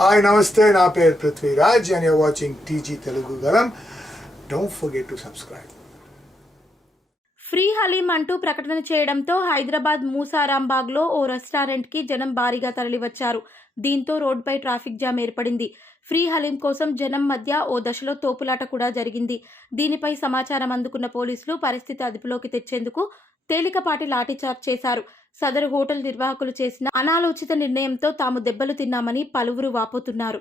Hi నమస్తే, నా పేరు Prithviraj and you're watching TG Telugu Galam. Don't forget to subscribe. Free haleem అంటూ ప్రకటన చేయడంతో హైదరాబాద్ మూసారాంబాగ్లో ఓ రెస్టారెంట్కి జనం భారీగా తరలివచ్చారు. దీంతో రోడ్డుపై ట్రాఫిక్ జామ్ ఏర్పడింది. ఫ్రీ హలీం కోసం జనం మధ్య ఓ దశలో తోపులాట కూడా జరిగింది. దీనిపై సమాచారం అందుకున్న పోలీసులు పరిస్థితి అదుపులోకి తెచ్చేందుకు తేలికపాటి లాఠీచార్జ్ చేశారు. సదరు హోటల్ నిర్వాహకులు చేసిన అనాలోచిత నిర్ణయంతో తాము దెబ్బలు తిన్నామని పలువురు వాపోతున్నారు.